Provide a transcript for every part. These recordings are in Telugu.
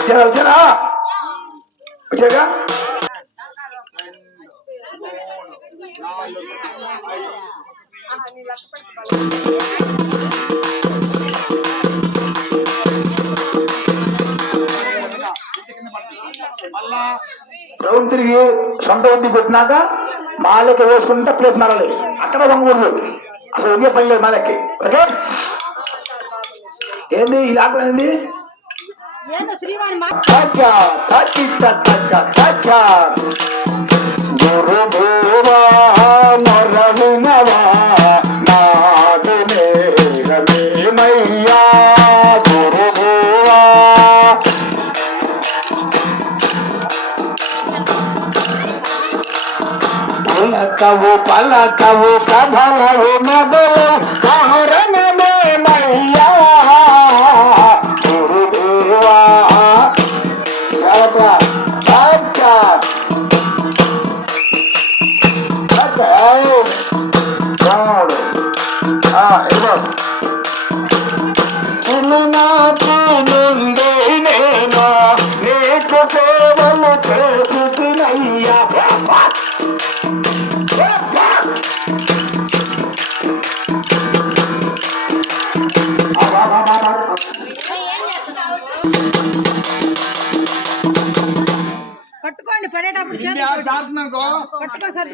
వచ్చారా వచ్చారా వచ్చాగా రౌండ్ తిరిగి సొంత వంతి పెట్టినాక మాలకి వేసుకుంటే ప్లేస్ మారాలి. అక్కడ వంగకూడదు. అసలు ఉండే పని లేదు మాలకి ఓకే? ఏంది ఈ ఆటలు ఏంది ఏందో శ్రీవారి మా తగ్గ తగ్గిత తగ్గ తగ్గ గురు దేవా నరవినవా నాదు నేరమేమయ్యా గురు దేవా పలకవు పలకవు ప్రభలవు నదులు కారణమేమయ్యా నీకు సేవలు చేసుకునయ్యా పట్టుకోండి పడేటప్పుడు పట్టుకో సార్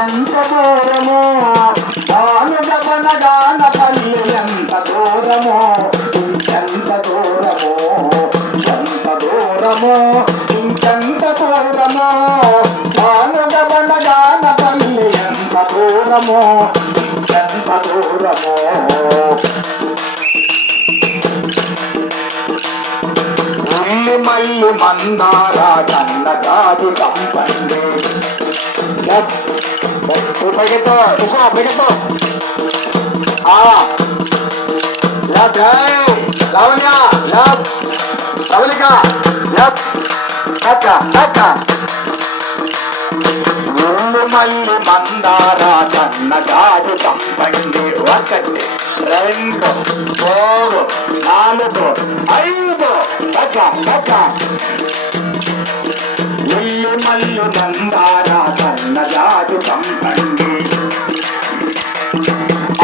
ఎంత దూరమో ఇంకెంత దూరమో ఎంత దూరమో ఇంకెంత దూరము ఆనుగమనగాన తల్లి ఎంత దూరమో ఇంకెంత దూరమో ఉల్లి మల్లి మందారా కన్నగాది కంపండి పెడతో ఇంకో పెడతో లావణ్య లవ్ ప్రవళిక లవ్ అక్క మల్లి మందార కన్నగాది కంపండి ఒకటి రెండు మూడు నాలుగు ఐదు అక్క అక్క ఇల్లు మల్లు మందార కన్నజాజు కంపండి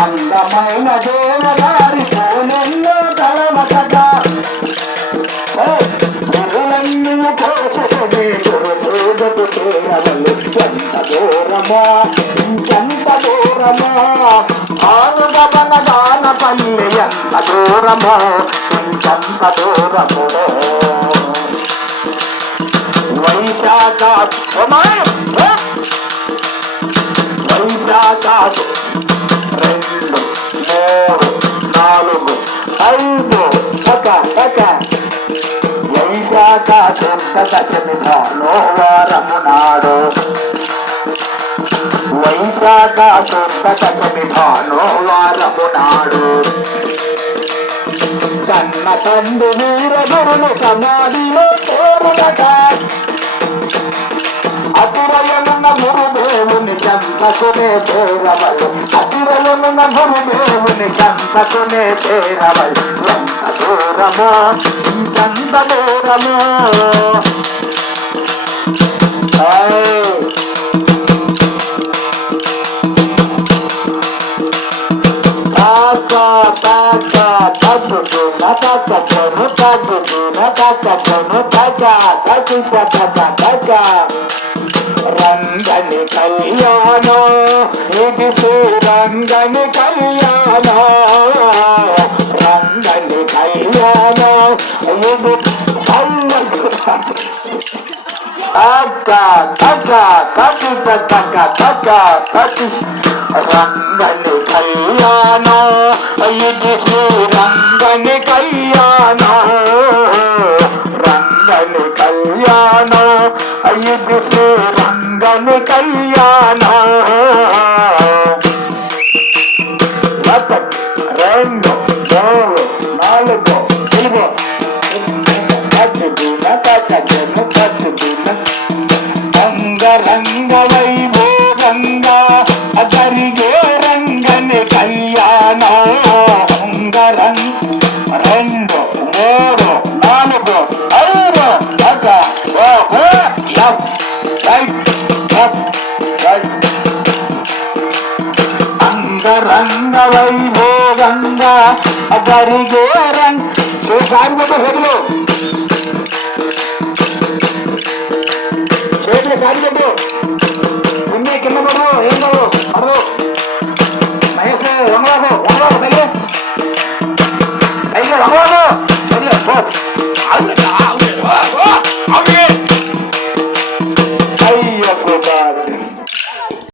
అందమైన దేవదారి ఎంత దూరమో ఇంకెంత దూరమో ఆనుగమన గాన పల్లి ఎంత దూరమో ఇంకెంత దూరమో వైశాఖ వైశాఖ రెండు మూడు నాలుగు ఐదు ఒక ఒక. వైశాఖ దశమి భానువారము నాడు. వైశాఖ శుద్ధ దశమి భానువారము నాడు కన్న తండ్రి వీరగురులు సమాధిలో కోరులట అతిరయనున్న గురుదేవుని చంపకునే పేరవలు అతిరయనున్న గురుదేవుని చంపకునే పేరవలు ఎంత దూరమో ఇంకెంత దూరమో రంగని కళ్యాణం ఇది శ్రీరంగని కళ్యాణం. రంగని కళ్యాణం ఇది రంగని కళ్యాణం ఇది శ్రీరంగని రంగవైభోగంగా జరిగే రంగని కళ్యాణ రంగరం రెండు మూడు నాలుగు ఐదు సగ ఓహో లవ్ వైభోగంగా జరిగే రంగ वो चार में तो फेंक लो। छह में चार में